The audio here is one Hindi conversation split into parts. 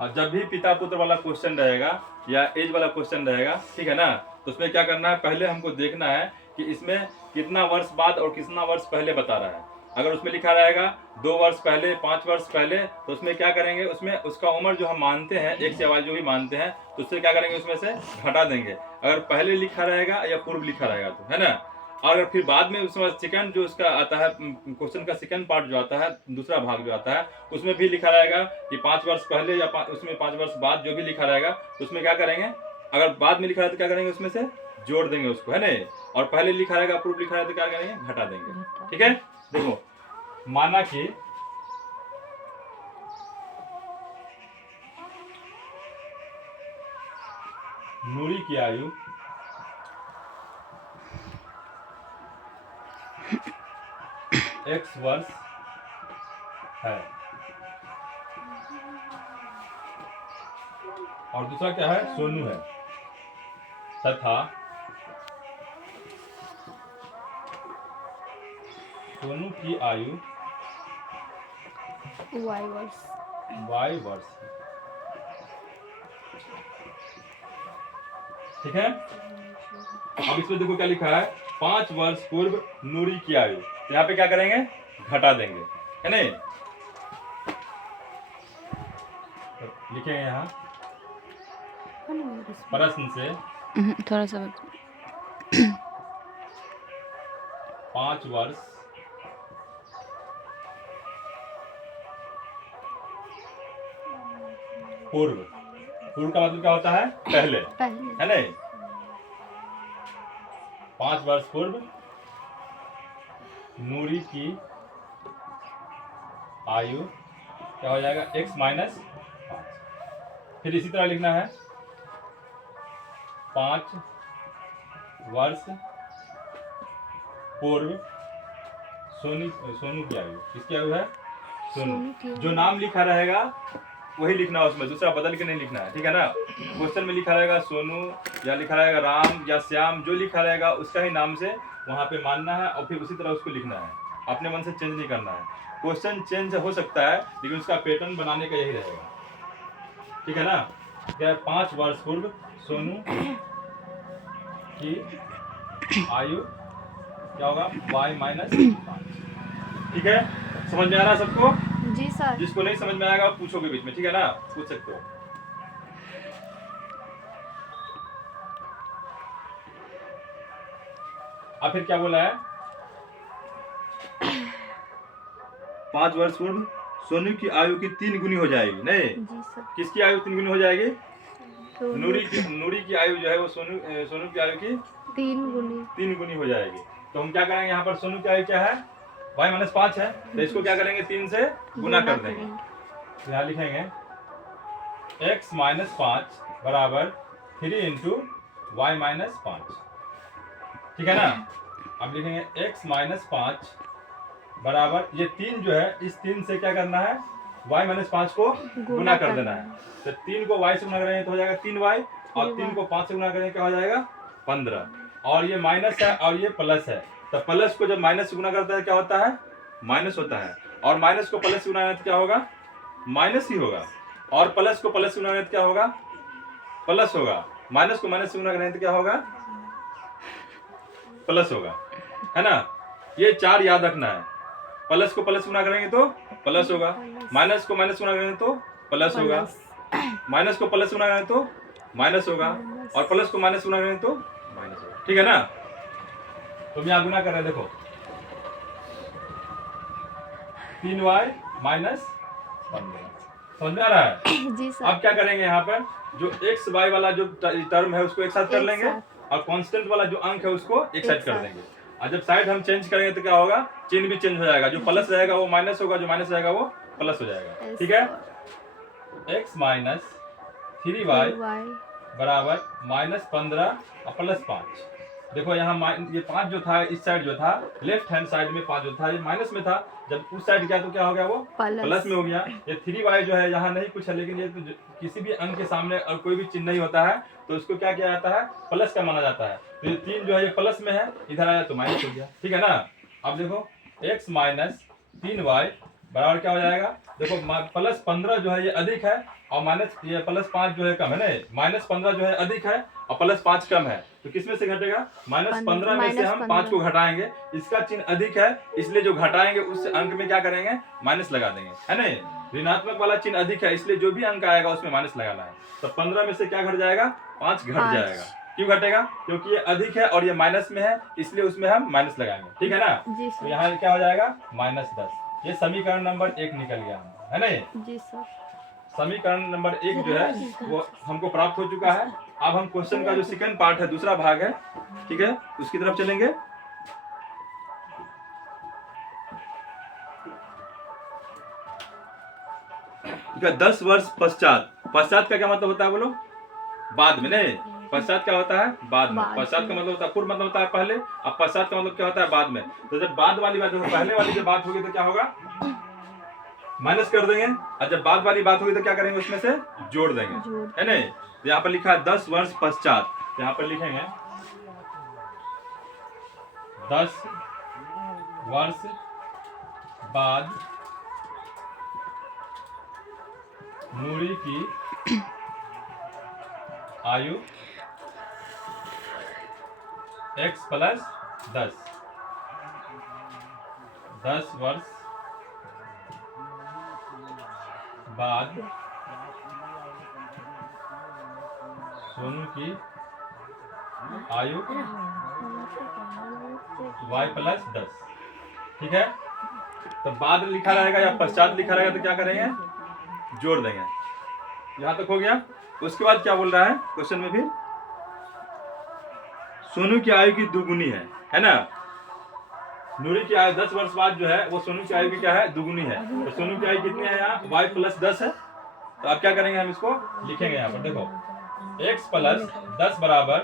हाँ, जब भी पिता पुत्र वाला क्वेश्चन रहेगा या एज वाला क्वेश्चन रहेगा, ठीक है ना, तो उसमें क्या करना है, पहले हमको देखना है कि इसमें कितना वर्ष बाद और कितना वर्ष पहले बता रहा है। अगर उसमें लिखा रहेगा 2 वर्ष पहले, 5 वर्ष पहले, तो उसमें क्या करेंगे, उसमें उसका उम्र जो हम मानते हैं, एक से जो भी मानते हैं, तो उससे क्या करेंगे, उसमें से घटा देंगे। अगर पहले लिखा रहेगा या पूर्व लिखा रहेगा तो, है ना। और फिर बाद में उसमें सेकंड जो उसका आता है, क्वेश्चन का सेकंड पार्ट जो आता है, दूसरा भाग जो आता है, उसमें भी लिखा रहेगा कि 5 वर्ष पहले या उसमें 5 वर्ष बाद जो भी लिखा रहेगा, तो उसमें क्या करेंगे, अगर बाद में लिखा है तो क्या करेंगे, उसमें से जोड़ देंगे उसको, है ना। और पहले लिखा रहेगा, प्रूफ लिखा रहेगा तो क्या करेंगे, घटा देंगे। ठीक है, देखो, माना कि नूरी की आयु x वर्ष है और दूसरा क्या है, सोनू है, तथा सोनू की आयु y वर्ष है। ठीक है, अब इसमें देखो क्या लिखा है, 5 वर्ष पूर्व नूरी की आयु, तो यहाँ पे क्या करेंगे, घटा देंगे, है नहीं। तो लिखेंगे यहाँ प्रश्न से थोड़ा सा 5 वर्ष पूर्व, पूर्व का मतलब क्या होता है, पहले, है नहीं। 5 वर्ष पूर्व नूरी की आयु क्या हो जाएगा, x माइनस 5। फिर इसी तरह लिखना है 5 वर्ष पूर्व सोनू की आयु, किसकी आयु है, सोनू। जो नाम लिखा रहेगा वही लिखना है, उसमें दूसरा बदल के नहीं लिखना है, ठीक है ना। क्वेश्चन में लिखा रहेगा सोनू या लिखा रहेगा राम या श्याम, जो लिखा रहेगा उसका ही नाम से वहाँ पे मानना है और फिर उसी तरह उसको लिखना है, अपने मन से चेंज नहीं करना है। क्वेश्चन चेंज हो सकता है लेकिन उसका पैटर्न बनाने का यही रहेगा, ठीक है ना। क्या 5 वर्ष पूर्व सोनू की आयु क्या होगा, y माइनस 5। ठीक है, समझ में आ रहा है सबको? जी सर। जिसको नहीं समझ में आएगा पूछोगे बीच में, ठीक है ना, पूछ सकते हो। अब फिर क्या बोला है, 5 वर्ष पूर्व सोनू की आयु की 3 गुनी हो जाएगी, नहीं जी सर। किसकी आयु 3 गुनी हो जाएगी, नूरी की आयु जो है वो सोनू की आयु की 3 गुनी हो जाएगी। तो हम क्या करेंगे, यहाँ पर सोनू की आयु क्या है, y माइनस 5 है, तो इसको क्या करेंगे, 3 से गुना कर देंगे। तो यहाँ लिखेंगे x माइनस 5 बराबर 3 इंटू वाई माइनस 5, ठीक है ना। अब लिखेंगे x माइनस 5 बराबर, ये 3 जो है, इस 3 से क्या करना है, y माइनस 5 को गुना कर देना है। तो 3 को y से गुना करेंगे तो हो जाएगा 3y, और 3 को 5 से गुना करेंगे क्या हो जाएगा, 15। और ये माइनस है और ये प्लस है, तो प्लस को जब माइनस से गुना करता है क्या होता है, माइनस होता है। और माइनस को प्लस से गुना करें तो क्या होगा, माइनस ही होगा। और प्लस को प्लस से गुना करें तो क्या होगा, प्लस होगा। माइनस को माइनस से गुना करें तो क्या होगा, प्लस होगा, है ना। ये 4 याद रखना है, प्लस को प्लस गुना करेंगे तो प्लस होगा, माइनस को माइनस गुना करेंगे तो प्लस होगा, माइनस को प्लस गुना करेंगे तो माइनस होगा, और प्लस को माइनस गुना करेंगे तो माइनस होगा, ठीक है ना। तो हम यहाँ गुना कर रहे हैं, देखो 3y माइनस 15, समझ में आ रहा है? जी सर। अब क्या करेंगे, यहाँ पर जो x y वाला जो टर्म है उसको एक साथ कर लेंगे, और कांस्टेंट वाला जो अंक है उसको एक साइड कर देंगे। और जब साइड हम चेंज करेंगे तो क्या होगा, चिन्ह भी चेंज हो जाएगा, जो प्लस रहेगा वो माइनस होगा, जो माइनस रहेगा वो प्लस हो जाएगा, ठीक है। x माइनस 3y बराबर माइनस 15 और प्लस 5। देखो यहाँ ये 5 जो था, इस साइड जो था, लेफ्ट हैंड साइड में 5 जो था ये माइनस में था, जब उस साइड गया तो क्या हो गया, वो प्लस में हो गया। ये 3y जो है यहाँ नहीं कुछ है, लेकिन ये तो किसी भी अंक के सामने और कोई भी चिन्ह नहीं होता है तो उसको क्या किया जाता है, प्लस का माना जाता है। तो ये 3 जो है ये प्लस में है, इधर आया तो माइनस हो गया, ठीक है ना। अब देखो x माइनस 3y बराबर क्या हो जाएगा, देखो प्लस 15 जो है ये अधिक है और माइनस ये प्लस 5 जो है कम है ना, माइनस 15 जो है अधिक है और प्लस 5 कम है, तो किसमें से घटेगा, माइनस 15 में से हम 5 को घटाएंगे, इसका चिन्ह अधिक है इसलिए जो घटाएंगे उस अंक में क्या करेंगे, माइनस लगा देंगे, है ना। ऋणात्मक वाला चिन्ह अधिक है इसलिए जो भी अंक आएगा उसमें माइनस लगाना है, तो 15 में से क्या घट जाएगा, 5 घट जाएगा। क्यों घटेगा, क्योंकि ये अधिक है और ये माइनस में है इसलिए उसमें हम माइनस लगाएंगे, ठीक है ना। तो यहाँ क्या हो जाएगा, -10। ये समीकरण नंबर 1 निकल गया, है ना। जी सर। समीकरण नंबर 1 जो है वो हमको प्राप्त हो चुका है। अब हम क्वेश्चन का जो सेकंड पार्ट है, दूसरा भाग है, ठीक है, उसकी तरफ चलेंगे। ठीक है, 10 वर्ष पश्चात, पश्चात का क्या मतलब होता है बोलो, बाद में, नहीं, पश्चात क्या होता है, बाद में। पश्चात का मतलब होता है पूर्व, मतलब होता है पहले, अब पश्चात का मतलब क्या होता है, बाद में। तो जब बाद वाली बात, पहले वाली जब बात होगी तो क्या होगा, माइनस कर देंगे, और जब बाद वाली बात होगी तो क्या करेंगे, उसमें से जोड़ देंगे, है नहीं। तो यहाँ पर लिखा है 10 वर्ष पश्चात, तो यहाँ पर लिखेंगे 10 वर्ष बाद नूरी की आयु x + 10, 10 वर्ष बाद सोनू की आयु y + 10, ठीक है। तो बाद लिखा रहेगा या पश्चात लिखा रहेगा तो क्या करेंगे, जोड़ देंगे। यहां तक हो गया। उसके बाद क्या बोल रहा है क्वेश्चन में, फिर सोनू की आयु की दुगुनी है ना। नूरी की आयु 10 वर्ष बाद जो है वो सोनू की आयु की क्या है, दुगुनी है। तो सोनू की आयु कितनी है, यहाँ y + 10 है। तो अब क्या करेंगे, हम इसको लिखेंगे यहाँ पर, देखो x + 10 बराबर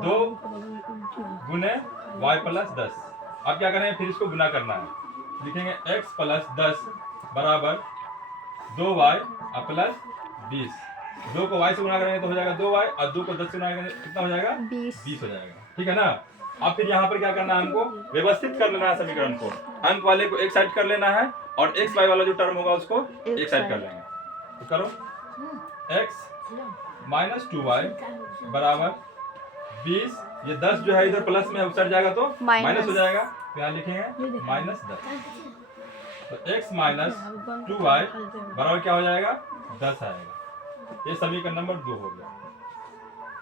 2 गुने y + 10। अब क्या करेंगे, फिर इसको गुना करना है, लिखेंगे x + 10 बराबर 2y + 20। 2 को y से गुना करेंगे तो हो जाएगा 2y, और 2 को 10 से गुना करेंगे कितना हो जाएगा, 20 हो जाएगा, ठीक है ना। अब फिर यहाँ पर क्या करना है, हमको व्यवस्थित कर लेना है समीकरण को, अंक वाले को एक साइड कर लेना है और x y वाला जो टर्म होगा उसको एक साइड कर लेंगे। तो करो, x - 2y बराबर 20, ये 10 जो है इधर प्लस में उतर जाएगा तो माइनस हो जाएगा, तो यहाँ लिखेंगे -10। तो x - 2y बराबर क्या हो जाएगा, 10 आएगा। ये समीकरण नंबर 2 हो गया।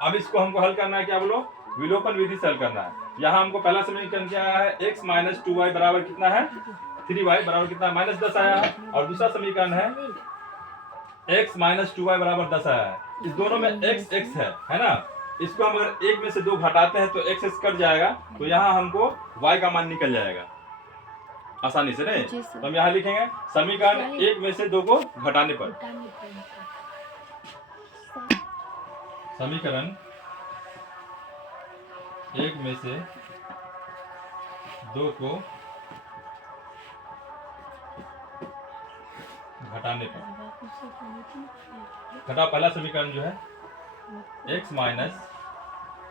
अब इसको हमको हल करना है, क्या बोलो, विलोपन विधि से हल करना है। यहाँ हमको पहला समीकरण क्या आया है, x - 2y बराबर कितना है, 3y बराबर कितना है, -10 आया है। और दूसरा समीकरण है x - 2y बराबर 10 आया है। इस दोनों में x है ना। इसको हम अगर एक में से 2 घटाते हैं तो x कट जाएगा, तो यहाँ हमको y का मान निकल जाएगा आसानी से, नहीं। तो हम यहाँ लिखेंगे समीकरण 1 में से 2 को घटाने पर, समीकरण 1 में से 2 को घटाने पर, घटा पहला समीकरण जो है x -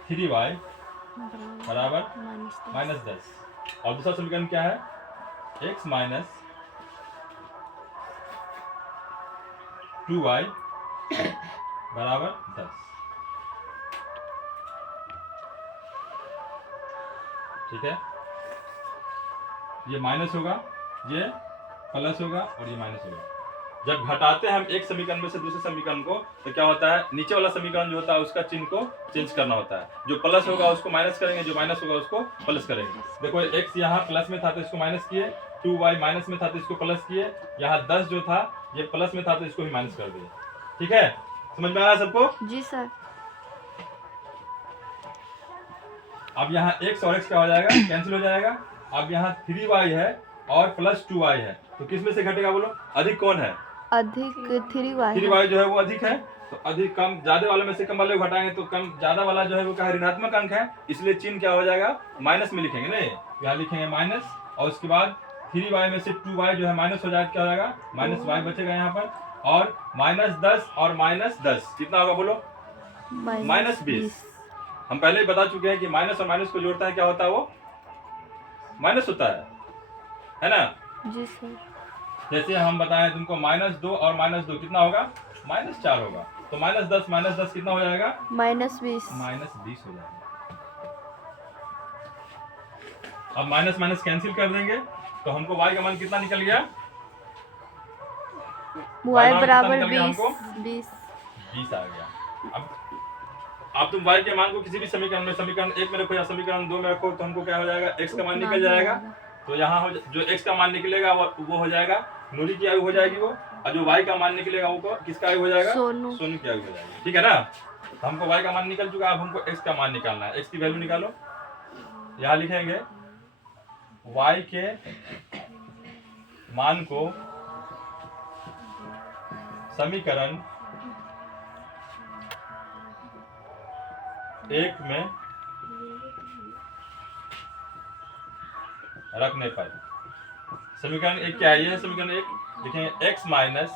3y बराबर -10, और दूसरा समीकरण क्या है, x - 2y बराबर 10, ठीक है। ये माइनस होगा, ये प्लस होगा और ये माइनस होगा। जब घटाते हैं हम एक समीकरण में से दूसरे समीकरण को तो क्या होता है, नीचे वाला समीकरण जो होता है उसका चिन्ह को चेंज करना होता है। जो प्लस होगा उसको माइनस करेंगे, जो माइनस होगा उसको प्लस करेंगे। देखो x यहाँ प्लस में था तो इसको माइनस किए, 2y माइनस में था तो इसको प्लस किए, यहाँ 10 जो था ये प्लस में था तो इसको भी माइनस कर दिए, ठीक है। समझ में आ रहा है सबको? जी सर। अब यहाँ x और x क्या हो जाएगा, कैंसिल हो जाएगा। अब यहाँ 3y है और प्लस 2y है, तो किस में से घटेगा बोलो, अधिक कौन है, अधिक 3y। 3y जो है वो अधिक है, तो अधिक कम, ज्यादा वाले में से कम वाले को घटाएंगे तो कम, ज्यादा वाला जो है वो क्या है, ऋणात्मक अंक है, इसलिए चिन्ह क्या हो जाएगा, माइनस में लिखेंगे, नहीं यहाँ लिखेंगे माइनस, और उसके बाद 3y में से 2y जो है माइनस हो जाएगा, क्या हो जाएगा, -y बचेगा यहाँ पर, और -10 और -10 कितना होगा बोलो, -20। हम पहले ही बता चुके हैं कि माइनस और माइनस को जोड़ता है क्या होता है, वो माइनस होता है ना। जी सर। जैसे हम बताएं तुमको -2 और -2 कितना होगा, -4 होगा। तो -10 कितना हो जाएगा, -20। -20 हो जाएगा। अब माइनस माइनस कैंसिल कर देंगे तो हमको y का मान कितना निकल गया, y मान बराबर कितना निकल गया 20। हमको, 20 20 आ गया। अब तुम y के मान को किसी भी समीकरण में, समीकरण 1 में रखो या समीकरण 2 में रखो, तो हमको क्या हो जाएगा, x का मान निकल जाएगा। तो यहाँ जो x का मान निकलेगा वो हो जाएगा नूरी की आयु हो जाएगी वो, और जो y का मान निकलेगा वो किसका आयु हो जाएगा, सोनू की आयु हो जाएगी। ठीक है ना। तो हमको y का मान निकल चुका, अब हमको x का मान निकालना है। x की वैल्यू निकालो, यहाँ लिखेंगे y के मान को समीकरण 1 में रखने पर, समीकरण 1 क्या है, ये समीकरण 1 लिखेंगे x माइनस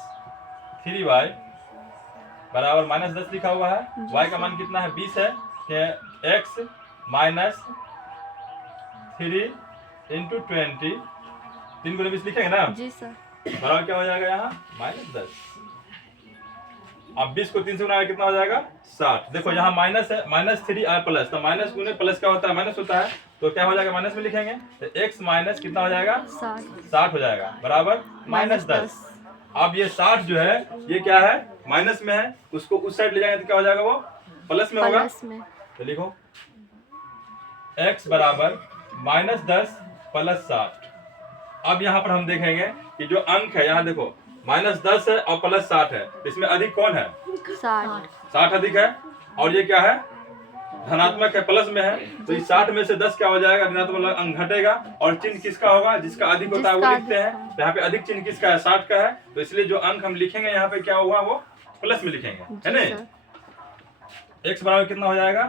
3y बराबर -10 लिखा हुआ है। y का मान कितना है, 20 है, कि x माइनस 3 इंटू 20, 3 गुणे 20 लिखेंगे ना जी सर। बराबर क्या हो जाएगा यहाँ, -10। अब 20 को 3 से गुना कितना हो जाएगा, 60। देखो यहाँ माइनस है, -3 और प्लस, तो माइनस गुने प्लस क्या होता है, माइनस होता है, तो क्या हो जाएगा, माइनस में लिखेंगे तो x माइनस कितना हो जाएगा, 60 हो जाएगा बराबर -10। अब ये 60 जो है ये क्या है, माइनस में है, उसको उस साइड ले जाएंगे तो क्या हो जाएगा, वो प्लस में होगा। तो लिखो x बराबर -10 प्लस 60। अब यहाँ पर हम देखेंगे कि जो अंक है, यहाँ देखो -10 है और +60 है, इसमें अधिक कौन है, 60 अधिक है, और ये क्या है, धनात्मक है, प्लस में है, तो इस 60 में से 10 क्या हो जाएगा, ऋणात्मक अंक घटेगा, और चिन्ह किसका होगा, जिसका अधिक होता है वो लिखते हैं। तो यहाँ पे अधिक चिन्ह किसका है, 60 का है, तो इसलिए जो अंक हम लिखेंगे यहाँ पे क्या होगा, वो प्लस में लिखेंगे, है नहीं। x बराबर कितना हो जाएगा,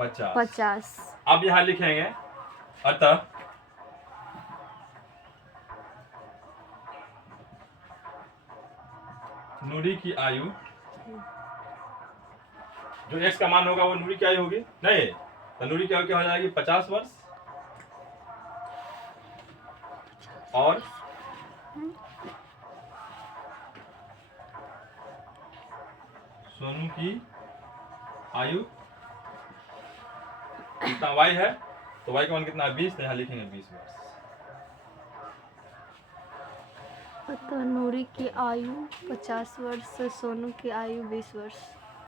50। अब यहाँ लिखेंगे अतः नूरी की आयु, जो x का मान होगा वो नूरी की आयु होगी, नहीं तो नूरी की आयु क्या हो जाएगी, 50 वर्ष, और सोनू की आयु कितना y है, तो y का मान कितना है, 20, तो यहाँ लिखेंगे 20 वर्ष। अतः नूरी की आयु 50 वर्ष, सोनू की आयु 20 वर्ष।